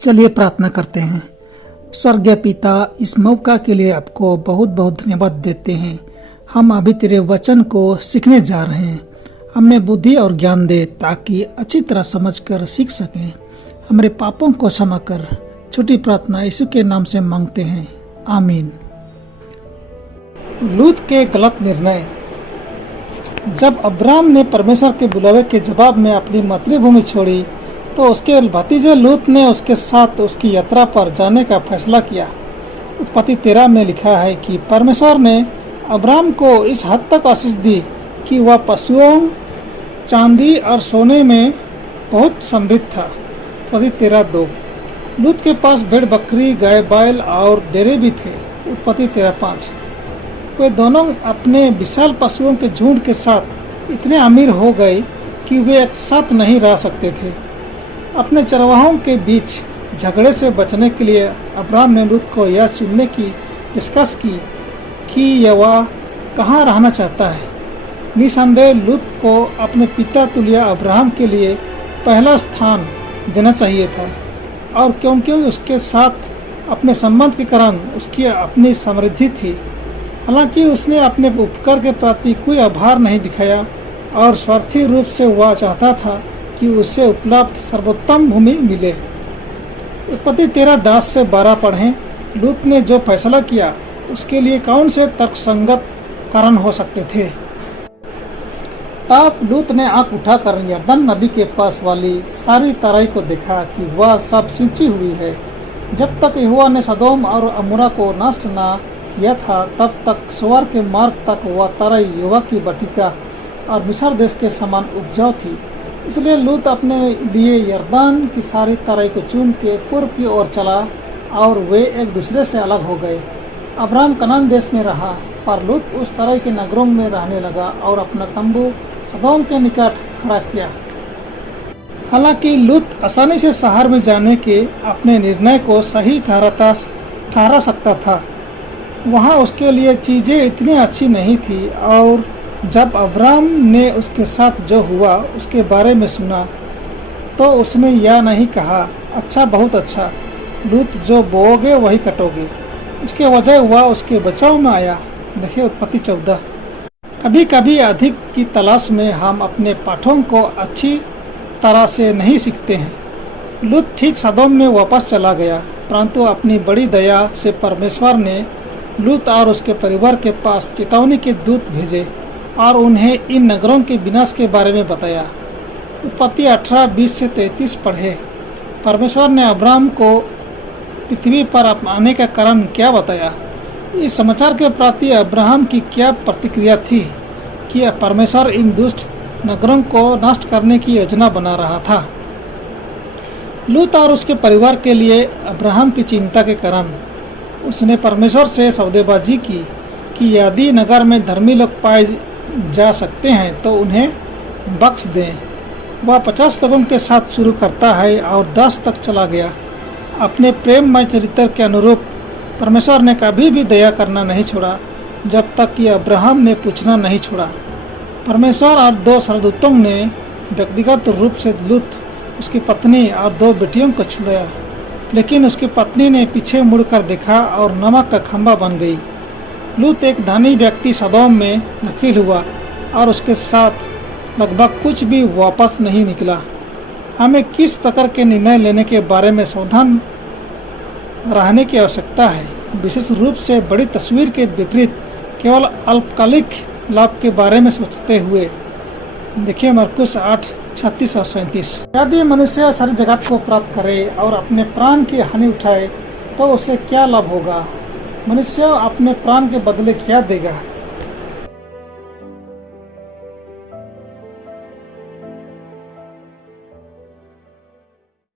चलिए प्रार्थना करते हैं। स्वर्गीय पिता, इस मौका के लिए आपको बहुत बहुत धन्यवाद देते हैं। हम अभी तेरे वचन को सीखने जा रहे हैं। हमें बुद्धि और ज्ञान दे ताकि अच्छी तरह समझकर सीख सकें। हमारे पापों को क्षमा कर। छोटी प्रार्थना यीशु के नाम से मांगते हैं, आमीन। लूत के गलत निर्णय। जब अब्राम ने परमेश्वर के बुलावे के जवाब में अपनी मातृभूमि छोड़ी तो उसके भतीजे लूत ने उसके साथ उसकी यात्रा पर जाने का फैसला किया। उत्पत्ति 13 में लिखा है कि परमेश्वर ने अब्राम को इस हद तक आशीष दी कि वह पशुओं, चांदी और सोने में बहुत समृद्ध था। उत्पत्ति 13:2। लूत के पास भेड़ बकरी, गाय बैल और डेरे भी थे। उत्पत्ति 13:5। वे दोनों अपने विशाल पशुओं के झुंड के साथ इतने अमीर हो गए कि वे एक साथ नहीं रह सकते थे। अपने चरवाहों के बीच झगड़े से बचने के लिए अब्राम ने लूत को यह चुनने की पेशकश की कि वह कहाँ रहना चाहता है। निसंदेह लूत को अपने पिता तुल्य अब्राहम के लिए पहला स्थान देना चाहिए था, और क्योंकि उसके साथ अपने संबंध के कारण उसकी अपनी समृद्धि थी। हालांकि उसने अपने उपकार के प्रति कोई आभार नहीं दिखाया और स्वार्थी रूप से वह चाहता था कि उसे उपलब्ध सर्वोत्तम भूमि मिले। उत्पत्ति 13:10-12 पढ़ें। लूत ने जो फैसला किया उसके लिए कौन से तर्कसंगत कारण हो सकते थे? तब लूत ने आंख उठाकर यरदन नदी के पास वाली सारी तराई को देखा कि वह सब सिंची हुई है। जब तक यहोवा ने सदोम और अमोरा को नष्ट न किया था, तब तक सोअर के मार्ग तक वह तराई यहोवा की बटिका और मिस्र देश के समान उपजाऊ थी। इसलिए लूत अपने लिए यरदान की सारी तराई को चुन के पूर्व की ओर चला और वे एक दूसरे से अलग हो गए। अब्राम कनान देश में रहा, पर लूत उस तराई के नगरों में रहने लगा और अपना तंबू सदोम के निकट खड़ा किया। हालांकि लूत आसानी से शहर में जाने के अपने निर्णय को सही ठहरा सकता था। वहाँ उसके लिए चीज़ें इतनी अच्छी नहीं थी, और जब अब्राम ने उसके साथ जो हुआ उसके बारे में सुना तो उसने यह नहीं कहा, अच्छा, बहुत अच्छा, लूत, जो बोओगे वही कटोगे। इसके वजह वह उसके बचाव में आया। देखिए उत्पत्ति 14। कभी कभी अधिक की तलाश में हम अपने पाठों को अच्छी तरह से नहीं सीखते हैं। लूत ठीक सदोम में वापस चला गया, परंतु अपनी बड़ी दया से परमेश्वर ने लूत और उसके परिवार के पास चेतावनी के दूत भेजे और उन्हें इन नगरों के विनाश के बारे में बताया। उत्पत्ति 18:20-33 पढ़े। परमेश्वर ने अब्राम को पृथ्वी पर आने का कारण क्या बताया? इस समाचार के प्रति अब्राहम की क्या प्रतिक्रिया थी कि परमेश्वर इन दुष्ट नगरों को नष्ट करने की योजना बना रहा था? लूत और उसके परिवार के लिए अब्राहम की चिंता के कारण उसने परमेश्वर से सौदेबाजी की कि यदि नगर में धर्मी लोग पाए जा सकते हैं तो उन्हें बख्श दें। वह 50 लोगों के साथ शुरू करता है और 10 तक चला गया। अपने प्रेममय चरित्र के अनुरूप परमेश्वर ने कभी भी दया करना नहीं छोड़ा, जब तक कि अब्राहम ने पूछना नहीं छोड़ा। परमेश्वर और 2 स्वर्गदूतों ने व्यक्तिगत रूप से लूत, उसकी पत्नी और 2 बेटियों को छुड़ाया, लेकिन उसकी पत्नी ने पीछे मुड़कर देखा और नमक का खंभा बन गई। लूत एक धनी व्यक्ति सदोम में दाखिल हुआ और उसके साथ लगभग कुछ भी वापस नहीं निकला। हमें किस प्रकार के निर्णय लेने के बारे में सावधान रहने की आवश्यकता है, विशेष रूप से बड़ी तस्वीर के विपरीत केवल अल्पकालिक लाभ के बारे में सोचते हुए। देखिए मरकुस 8:36 और 37। यदि मनुष्य सारी जगत को प्राप्त करे और अपने प्राण की हानि उठाए तो उसे क्या लाभ होगा? मनुष्य अपने प्राण के बदले क्या देगा?